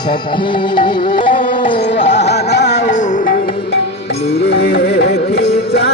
सखी निरे खींचा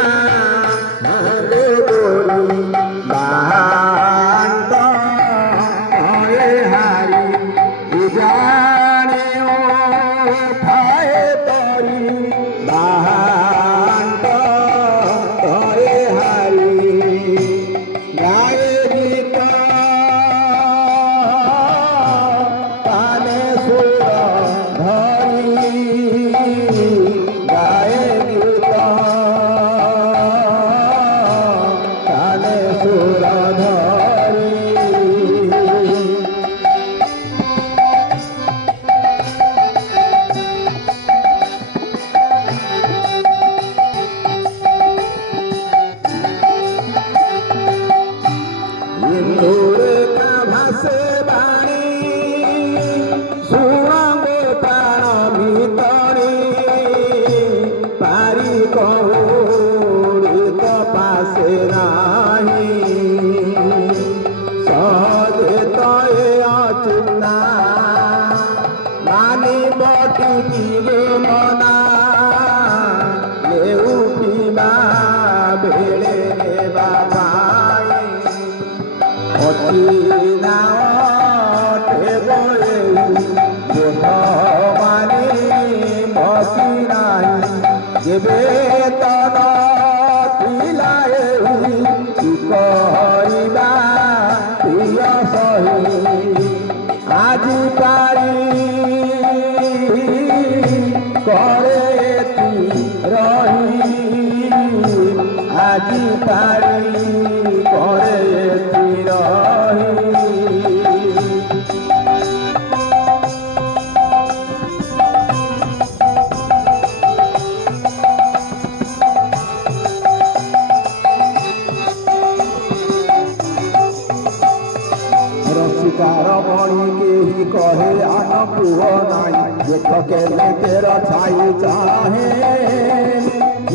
तेरा छाई चाहे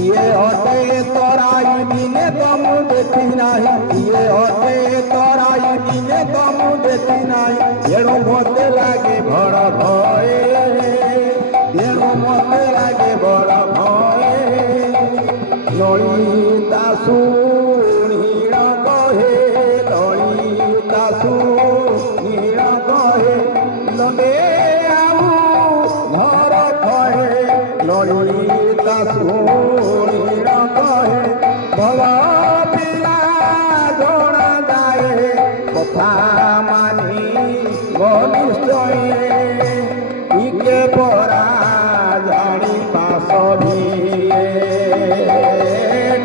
ये होते तोराई दिने तुम देखी नहीं ये होते तोराई दिने तुम देखी नहीं एणु मते लागे बड़ भय एणु मते लागे बड़ भय ललिता सुनील कहे ललिता सुनील कहे लंडे ललिता सुनील कहे भल पिला जणा जाए कथा मानी निश्चय टिके परा जानी सभिए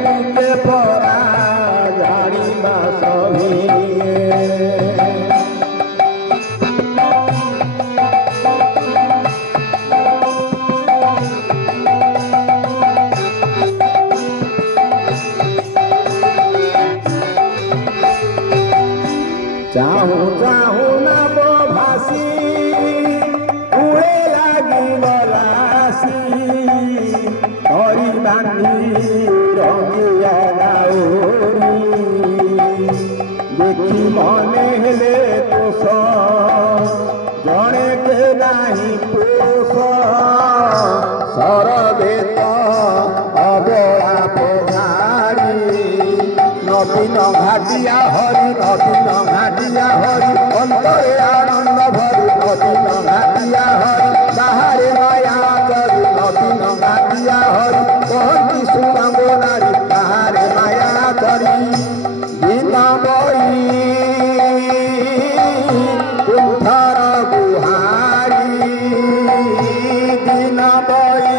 टिके परा जानी सभिए चाहूँ चाहूँ नव भासी उड़े लगी बलासी तरी बांधी रंगिया गाउरी देखी मने हेले तोष जड़े के नहीं पोष सरदे तो अबेला पोधारी नवीन घाटिया हरि नवीन घाटिया हरि अंतरे आनंद भरी नवीन घाटिया हरि बाहरे माया करी नवीन घाटिया हरि कहती सुनांगो नारी बाहरे माया करी गीता बई कुंठर गुहारी दिन बई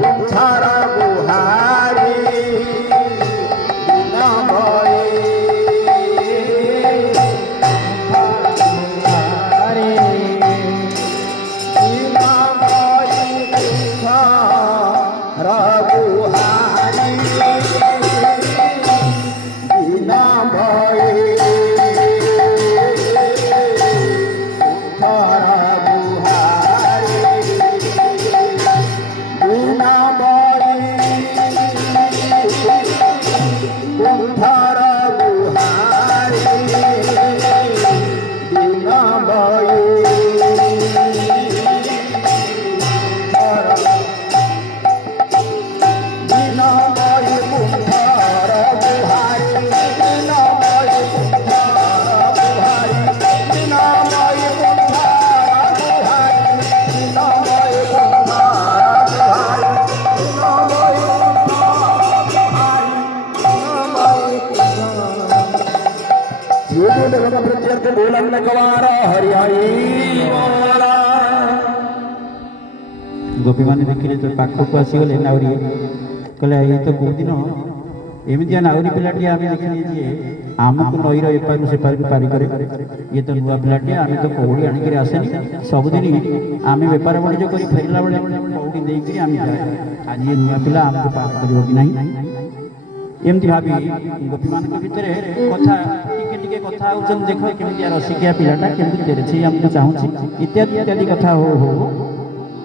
कुंठर गुहारी Bye. बार हरि हरि बोल। गोपी मैंने देखिले तो पाखक आसीगले नाउरी कहले ये तो कौ दिन एमती नाउरी पिलाटी आम देखिए जी आमको नईर एपार से पारि करे ये तो नुआ पिलाटी आम तो कौड़ी आणिक आसेनि सबुदिन आम बेपार बाणिज्य कर फेरला बेले कौड़ी देकर आम जाए आज ये नुआ पिला आमको पार कर कि नहीं एमती भावी गोपी मान भितर कथा टिके कथा होचन देख केमितिया रसिकिया पिलाटा केमिति तेरेछि आमको चाहूछि इत्यादि इत्यादि कथा हो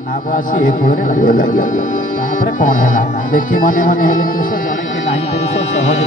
नाग आसी ए कूल लगे कौन है देखी मने मने हेले पुरुष जड़े कि नहीं पुरुष सहज